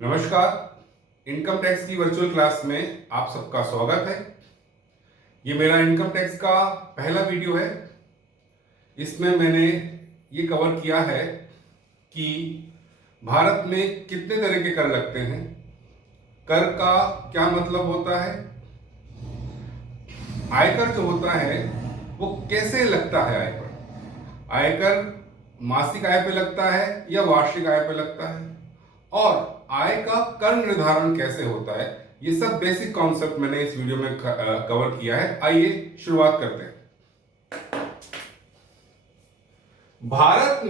नमस्कार। Income tax की virtual class में आप सबका स्वागत है। ये मेरा इनकम टैक्स का पहला वीडियो है। इसमें मैंने ये कवर किया है कि भारत में कितने तरह के कर लगते हैं, कर का क्या मतलब होता है, आयकर जो होता है वो कैसे लगता है, आयकर मासिक आय पे लगता है या वार्षिक आय पे लगता है, और आय का कर निर्धारण कैसे होता है, ये सब बेसिक कॉन्सेप्ट मैंने इस वीडियो में कवर किया है। आइए शुरुआत करते हैं। भारत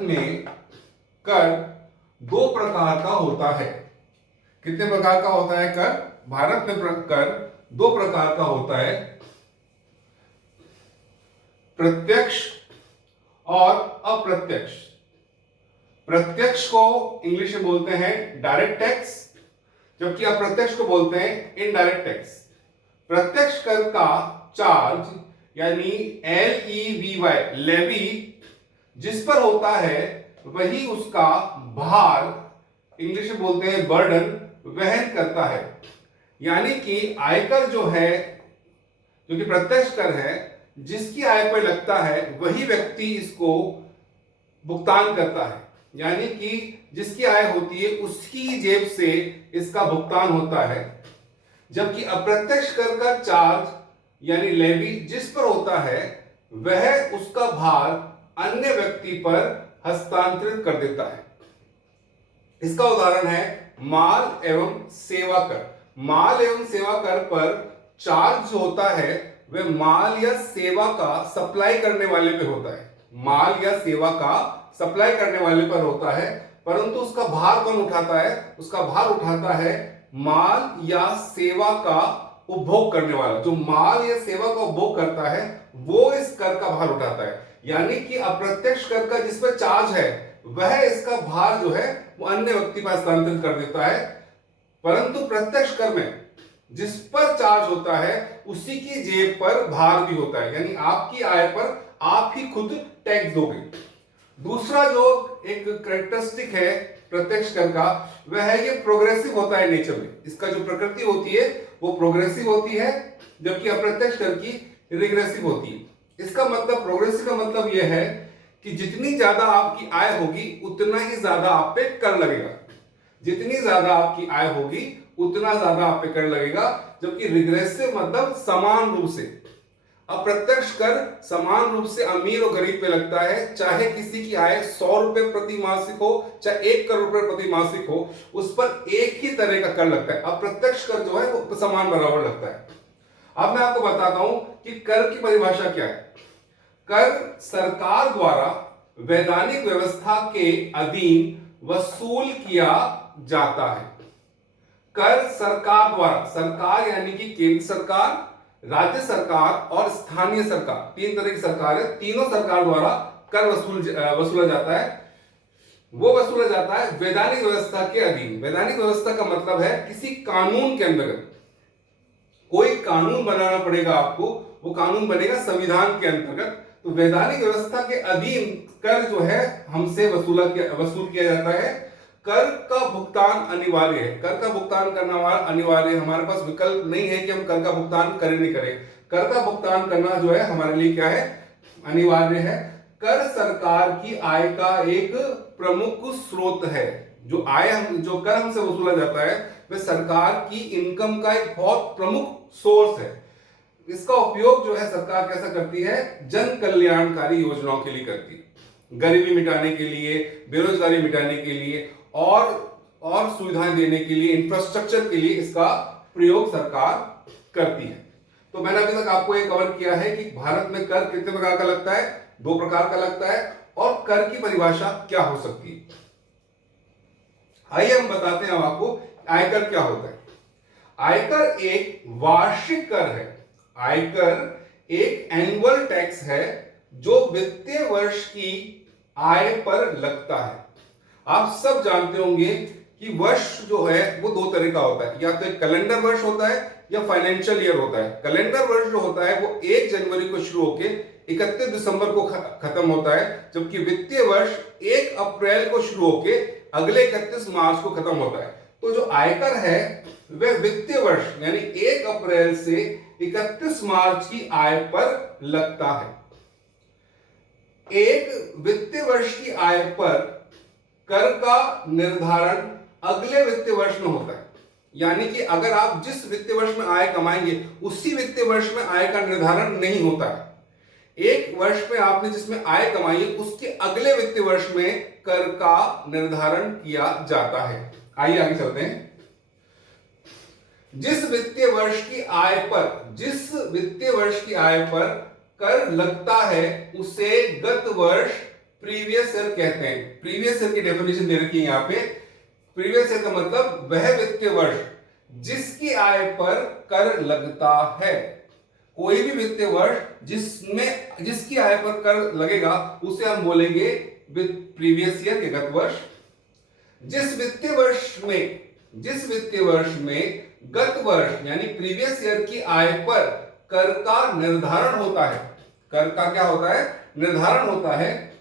में कर दो प्रकार का होता है। कितने प्रकार का होता है कर? भारत में कर दो प्रकार का होता है, प्रत्यक्ष और अप्रत्यक्ष। प्रत्यक्ष को इंग्लिश में बोलते हैं डायरेक्ट टैक्स, जबकि अप्रत्यक्ष को बोलते हैं इनडायरेक्ट टैक्स। प्रत्यक्ष कर का चार्ज यानी LEVY लेवी जिस पर होता है वही उसका भार, इंग्लिश में बोलते हैं बर्डन, वहन करता है। यानी कि आयकर जो है, जो कि प्रत्यक्ष कर है, जिसकी आय पर लगता है वही व्यक्ति इसको भुगतान करता है। यानी कि जिसकी आय होती है उसकी जेब से इसका भुगतान होता है। जबकि अप्रत्यक्ष कर का चार्ज यानी लेवी जिस पर होता है वह उसका भार अन्य व्यक्ति पर हस्तांतरित कर देता है। इसका उदाहरण है माल एवं सेवा कर। माल एवं सेवा कर पर चार्ज जो होता है वह माल या सेवा का सप्लाई करने वाले पे होता है। माल या सेवा का सप्लाई करने वाले पर होता है, परंतु उसका भार कौन उठाता है? उसका भार उठाता है माल या सेवा का उपभोग करने वाला। जो माल या सेवा का उपभोग करता है वो इस कर का भार उठाता है। यानी कि अप्रत्यक्ष कर का जिस पर चार्ज है वह इसका भार जो है वो अन्य व्यक्ति पर हस्तांतरित कर देता है, परंतु प्रत्यक्ष कर में जिस पर चार्ज होता है उसी की जेब पर भार भी होता है। यानी आपकी आय पर आप ही खुद टैक्स दोगे। दूसरा जो एक कैरेक्टरिस्टिक है प्रत्यक्ष कर का, वह है ये प्रोग्रेसिव होता है नेचर में। इसका जो प्रकृति होती है वो प्रोग्रेसिव होती है, जबकि अप्रत्यक्ष कर की रिग्रेसिव होती है। इसका मतलब, प्रोग्रेसिव का मतलब यह है कि जितनी ज्यादा आपकी आय होगी उतना ही ज्यादा आप पे कर लगेगा। जितनी ज्यादा आपकी आय होगी उतना ज्यादा आप पे कर लगेगा। जबकि रिग्रेसिव मतलब समान रूप से, अप्रत्यक्ष कर समान रूप से अमीर और गरीब पे लगता है। चाहे किसी की आय 100 रुपए प्रति मासिक हो, चाहे 1 करोड़ रुपए प्रति मासिक हो, उस पर एक ही तरह का कर लगता है। अप्रत्यक्ष कर जो है वो समान बराबर लगता है। अब मैं आपको बताता हूं कि कर की परिभाषा क्या है। कर सरकार द्वारा वैधानिक व्यवस्था के अधीन वसूल किया जाता है। कर सरकार द्वारा, सरकार यानी कि केंद्र सरकार, राज्य सरकार और स्थानीय सरकार, तीन तरह की सरकार है, तीनों सरकार द्वारा कर वसूला जाता है। वो वसूला जाता है वैधानिक व्यवस्था के अधीन। वैधानिक व्यवस्था का मतलब है किसी कानून के अंतर्गत। कोई कानून बनाना पड़ेगा आपको, वो कानून बनेगा संविधान के अंतर्गत। तो वैधानिक व्यवस्था के अधीन कर जो है हमसे वसूल किया जाता है। कर का भुगतान अनिवार्य है। कर का भुगतान करना अनिवार्य है। हमारे पास विकल्प नहीं है कि हम कर का भुगतान करें नहीं करें। कर का भुगतान करना जो है हमारे लिए क्या है? अनिवार्य है। कर सरकार की आय का एक प्रमुख स्रोत है। जो कर हमसे वसूला जाता है वह सरकार की इनकम का एक बहुत प्रमुख सोर्स है। इसका उपयोग जो है सरकार कैसा करती है? जन कल्याणकारी योजनाओं के लिए करती है। गरीबी मिटाने के लिए, बेरोजगारी मिटाने के लिए और सुविधाएं देने के लिए, इंफ्रास्ट्रक्चर के लिए इसका प्रयोग सरकार करती है। तो मैंने अभी तक आपको ये कवर किया है कि भारत में कर कितने प्रकार का लगता है? 2 प्रकार का लगता है। और कर की परिभाषा क्या हो सकती है, आइए हम बताते हैं आपको आयकर क्या होता है। आयकर एक वार्षिक कर है। आयकर एक एनुअल टैक्स है जो वित्तीय वर्ष की आय पर लगता है। आप सब जानते होंगे कि वर्ष जो है वो 2 तरह का होता है, या तो एक कैलेंडर वर्ष होता है या फाइनेंशियल ईयर होता है। कैलेंडर वर्ष जो होता है वो 1 जनवरी को शुरू होकर 31 दिसंबर को खत्म होता है, जबकि वित्तीय वर्ष 1 अप्रैल को शुरू होके अगले 31 मार्च को खत्म होता है। तो जो आयकर है वह वित्तीय वर्ष यानी 1 अप्रैल से 31 मार्च की आय पर लगता है। एक वित्तीय वर्ष की आय पर कर का निर्धारण अगले वित्तीय वर्ष में होता है, यानी कि अगर आप जिस वित्तीय वर्ष में आय कमाएंगे उसी वित्तीय वर्ष में आय का निर्धारण नहीं होता है। एक वर्ष में आपने जिसमें आय कमाई है उसके अगले वित्तीय वर्ष में कर का निर्धारण किया जाता है। आइए आगे चलते हैं। जिस वित्तीय वर्ष की आय पर कर लगता है उसे गत वर्ष प्रीवियस ईयर कहते हैं। प्रीवियस ईयर की डेफिनेशन दे रखी है यहां पे। प्रीवियस ईयर का मतलब वह वित्तीय वर्ष जिसकी आय पर कर लगता है। कोई भी वित्तीय वर्ष जिसकी आय पर कर लगेगा उसे हम बोलेंगे प्रीवियस ईयर के गत वर्ष। जिस वित्तीय वर्ष में गत वर्ष यानी प्रीवियस ईयर की आय पर कर का निर्धारण होता है, कर का क्या होता है? निर्धारण होता है,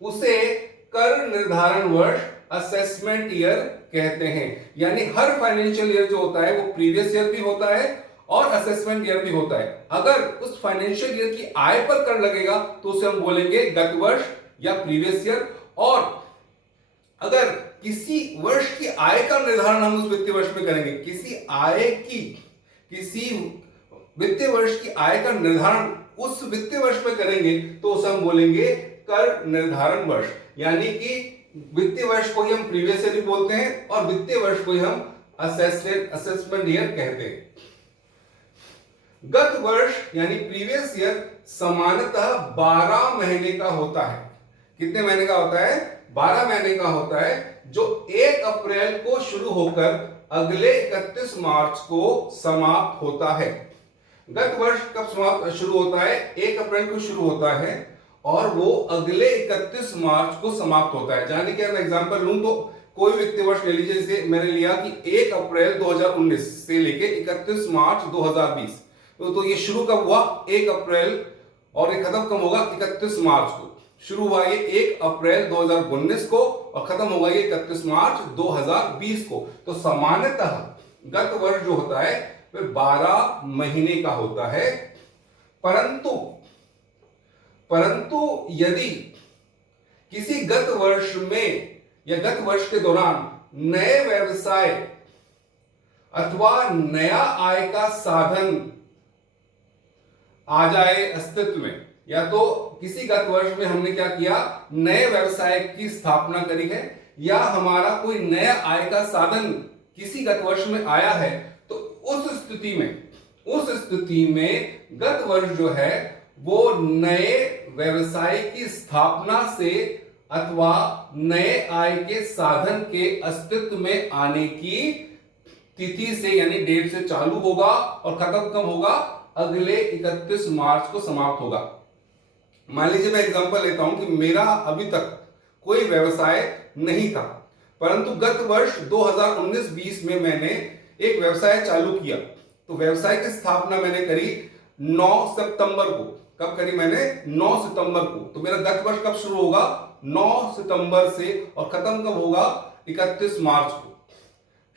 उसे कर निर्धारण वर्ष असेसमेंट ईयर कहते हैं। यानी हर फाइनेंशियल ईयर जो होता है वो प्रीवियस ईयर भी होता है और असेसमेंट ईयर भी होता है। अगर उस फाइनेंशियल ईयर की आय पर कर लगेगा तो उसे हम बोलेंगे गत वर्ष या प्रीवियस ईयर। और अगर किसी वर्ष की आय का निर्धारण हम उस वित्तीय वर्ष में करेंगे, किसी वित्तीय वर्ष की आय का निर्धारण उस वित्तीय वर्ष में करेंगे तो उसे हम बोलेंगे कर निर्धारण वर्ष। यानी कि वित्तीय वर्ष को ही हम प्रीवियस ईयर भी बोलते हैं और वित्तीय वर्ष को ही हम असेसमेंट ईयर कहते हैं। गत वर्ष यानी प्रीवियस ईयर सामान्यतः 12 महीने का होता है। कितने महीने का होता है? 12 महीने का होता है, जो 1 अप्रैल को शुरू होकर अगले 31 मार्च को समाप्त होता है। गत वर्ष कब शुरू होता है? 1 अप्रैल को शुरू होता है और वो अगले 31 मार्च को समाप्त होता है। यानी कि मैं एग्जांपल लूं तो कोई वित्तीय वर्ष ले लीजिए, जैसे मैंने लिया कि 1 अप्रैल 2019 से लेके 31 मार्च 2020। तो ये शुरू कब हुआ? 1 अप्रैल और ये खत्म कब होगा? 31 मार्च को। शुरू हुआ ये 1 अप्रैल 2019 को और खत्म होगा ये 31 मार्च 2020 को। तो सामान्यतः गत वर्ष जो होता है वह 12 महीने का होता है। परंतु यदि किसी गत वर्ष में या गत वर्ष के दौरान नए व्यवसाय अथवा नया आय का साधन आ जाए अस्तित्व में, या तो किसी गत वर्ष में हमने क्या किया? नए व्यवसाय की स्थापना करी है या हमारा कोई नया आय का साधन किसी गत वर्ष में आया है, तो उस स्थिति में गत वर्ष जो है वो नए व्यवसाय की स्थापना से अथवा नए आय के साधन के अस्तित्व में आने की तिथि से यानी डेट से चालू होगा और खत्म कब होगा? अगले 31 मार्च को समाप्त होगा। मान लीजिए मैं एग्जांपल लेता हूं कि मेरा अभी तक कोई व्यवसाय नहीं था, परंतु गत वर्ष 2019-20 में मैंने एक व्यवसाय चालू किया। तो व्यवसाय की स्थापना मैंने करी 9 सितंबर को। कब करी मैंने? 9 सितंबर को। तो मेरा गत वर्ष कब शुरू होगा? 9 सितंबर से और खत्म कब होगा? 31 मार्च को।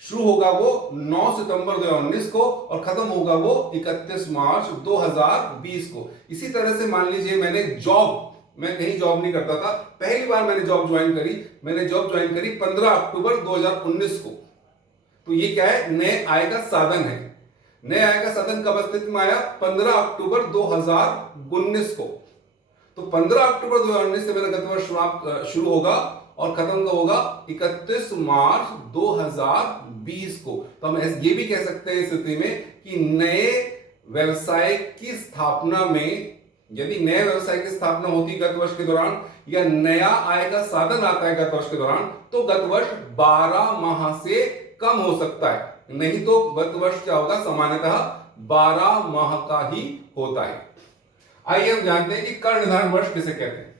शुरू होगा वो 9 सितंबर 2019 को और खत्म होगा वो 31 मार्च 2020 को। इसी तरह से मान लीजिए मैं कहीं जॉब नहीं करता था, पहली बार मैंने जॉब ज्वाइन करी 15 अक्टूबर 2019 को। तो ये क्या है? नए आय का साधन है। नए आय का साधन कब अस्तित्व में आया? 15 अक्टूबर 2019 को। तो 15 अक्टूबर 2019 से मेरा गत वर्ष शुरू होगा और खत्म कब होगा? 31 मार्च 2020 को। तो हम ये भी कह सकते हैं इस स्थिति में कि नए व्यवसाय की स्थापना में, यदि नए व्यवसाय की स्थापना होती गत वर्ष के दौरान या नया आय का साधन आता है गत वर्ष के दौरान, तो गत वर्ष 12 माह से कम हो सकता है, नहीं तो गत वर्ष क्या होगा? सामान्यतः 12 माह का ही होता है। आइए हम जानते हैं कि कर निर्धारण वर्ष किसे कहते हैं।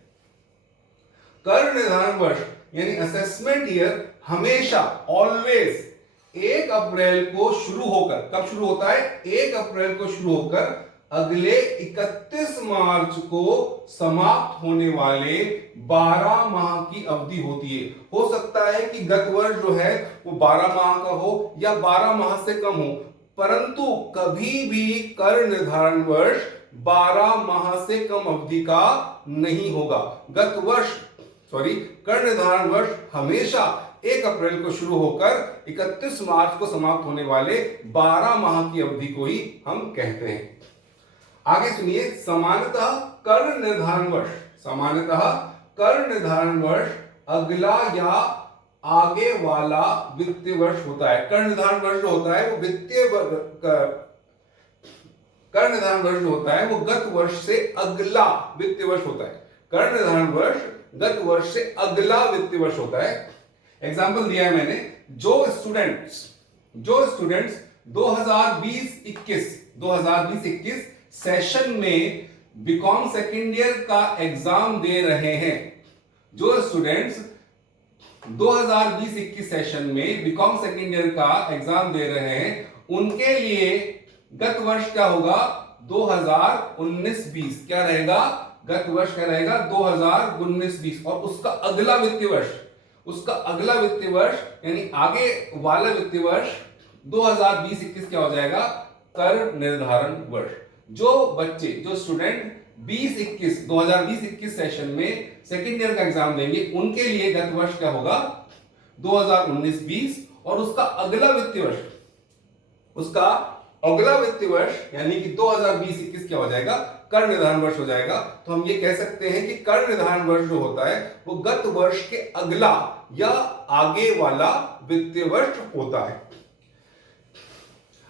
कर निर्धारण वर्ष यानी असेसमेंट ईयर हमेशा ऑलवेज 1 अप्रैल को शुरू होकर, कब शुरू होता है? 1 अप्रैल को शुरू होकर अगले 31 मार्च को समाप्त होने वाले 12 माह की अवधि होती है। हो सकता है कि गत वर्ष जो है वो 12 माह का हो या 12 माह से कम हो, परंतु कभी भी कर निर्धारण वर्ष 12 माह से कम अवधि का नहीं होगा। कर निर्धारण वर्ष हमेशा 1 अप्रैल को शुरू होकर 31 मार्च को समाप्त होने वाले 12 माह की अवधि को ही हम कहते हैं। आगे सुनिए, सामान्यतः कर निर्धारण वर्ष अगला या आगे वाला वित्तीय वर्ष होता है। कर निर्धारण वर्ष जो होता है वो कर निर्धारण वर्ष जो होता है वो गत वर्ष से अगला वित्तीय वर्ष होता है। कर निर्धारण वर्ष गत वर्ष से अगला वित्तीय वर्ष होता है। एग्जाम्पल दिया है मैंने, जो स्टूडेंट्स 2020-21 सेशन में बीकॉम सेकेंड ईयर का एग्जाम दे रहे हैं, जो स्टूडेंट्स 2020-21 सेशन में बीकॉम सेकेंड ईयर का एग्जाम दे रहे हैं, उनके लिए गत वर्ष क्या होगा? 2019-20 क्या रहेगा? गत वर्ष क्या रहेगा? 2019-20। और उसका अगला वित्तीय वर्ष यानी आगे वाला वित्तीय वर्ष 2020-21 क्या हो जाएगा? कर निर्धारण वर्ष। जो स्टूडेंट 2020-21 सेशन में सेकेंड ईयर का एग्जाम देंगे, उनके लिए गत वर्ष क्या होगा? 2019-20। और उसका अगला वित्तीय वर्ष यानी कि 2020-21 क्या हो जाएगा? कर निर्धारण वर्ष हो जाएगा। तो हम ये कह सकते हैं कि कर निर्धारण वर्ष जो होता है वो गत वर्ष के अगला या आगे वाला वित्तीय वर्ष होता है।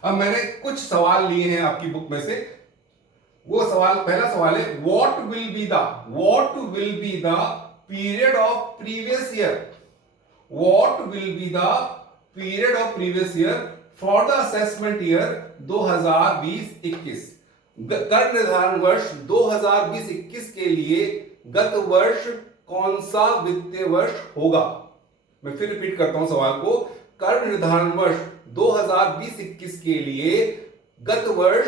अब मैंने कुछ सवाल लिए हैं आपकी बुक में से। पहला सवाल है, what will be the period of previous year for the assessment year 2020-21। कर निर्धारण वर्ष 2020-21 के लिए गत वर्ष कौन सा वित्तीय वर्ष होगा? मैं फिर रिपीट करता हूं सवाल को। कर निर्धारण वर्ष 2020-21 के लिए गत वर्ष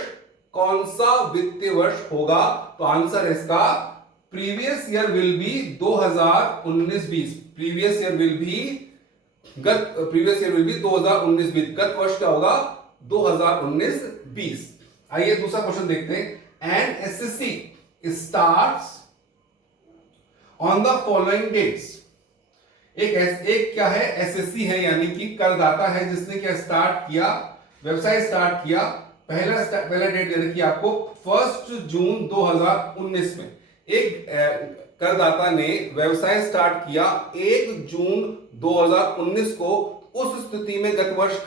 कौन सा वित्तीय वर्ष होगा? तो आंसर है इसका previous year will be 2019-20। Previous year will be 2019-20। गत वर्ष क्या होगा? 2019-20। आइए दूसरा क्वेश्चन देखते हैं। An SSC starts on the following dates. एक क्या है? एसएससी है, यानी कि करदाता है जिसने क्या स्टार्ट किया, व्यवसाय स्टार्ट किया। पहला डेट दे रखी आपको 1 जून 2019 में। एक करदाता ने व्यवसाय स्टार्ट किया 1 जून 2019 को। उस स्थिति में गत वर्ष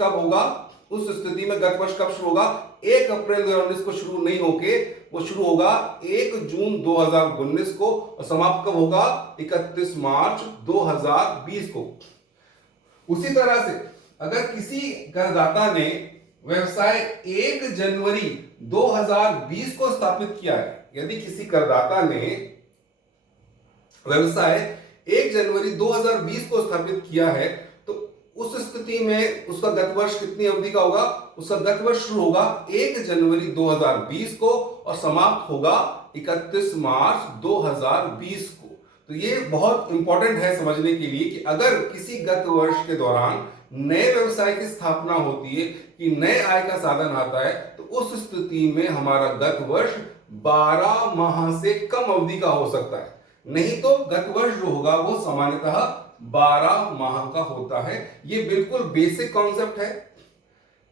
कब शुरू होगा? 1 अप्रैल 2019 को शुरू नहीं होके वो शुरू होगा 1 जून 2019 को और समाप्त कब होगा? 31 मार्च 2020 को। उसी तरह से अगर किसी करदाता ने व्यवसाय 1 जनवरी 2020 को स्थापित किया है, यदि किसी करदाता ने व्यवसाय 1 जनवरी 2020 को स्थापित किया है, तो उस स्थिति में उसका गत वर्ष कितनी अवधि का होगा? उसका गत वर्ष शुरू होगा 1 जनवरी 2020 को और समाप्त होगा 31 मार्च 2020 को। तो ये बहुत इंपॉर्टेंट है समझने के लिए कि अगर किसी गत वर्ष के दौरान नए व्यवसाय की स्थापना होती है, कि नए आय का साधन आता है, तो उस स्थिति में हमारा गत वर्ष 12 माह से कम अवधि का हो सकता है। नहीं तो गत वर्ष जो होगा वो सामान्यतः 12 माह का होता है। ये बिल्कुल बेसिक कॉन्सेप्ट है,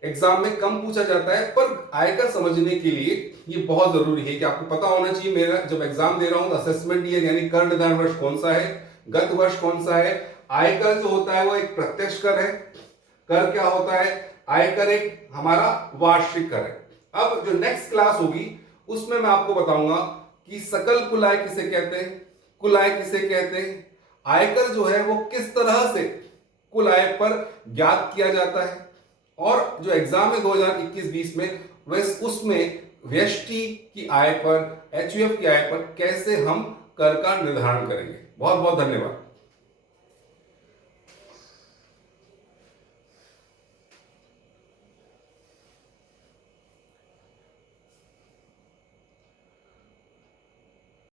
एग्जाम में कम पूछा जाता है, पर आयकर समझने के लिए ये बहुत जरूरी है कि आपको पता होना चाहिए मेरा जब एग्जाम दे रहा हूं असेसमेंट ईयर यानी कर निर्धारण वर्ष कौन सा है, गत वर्ष कौन सा है। आयकर जो होता है वो एक प्रत्यक्ष कर है। कर क्या होता है? आयकर एक हमारा वार्षिक कर है। अब जो नेक्स्ट क्लास होगी उसमें मैं आपको बताऊंगा कि सकल कुल आय किसे कहते हैं, कुल आय किसे कहते हैं, आयकर जो है वो किस तरह से कुल आय पर ज्ञात किया जाता है, और जो एग्जाम है 2021-20 में उसमें व्यष्टि की आय पर, एचयूएफ की आय पर कैसे हम कर का निर्धारण करेंगे। बहुत बहुत धन्यवाद।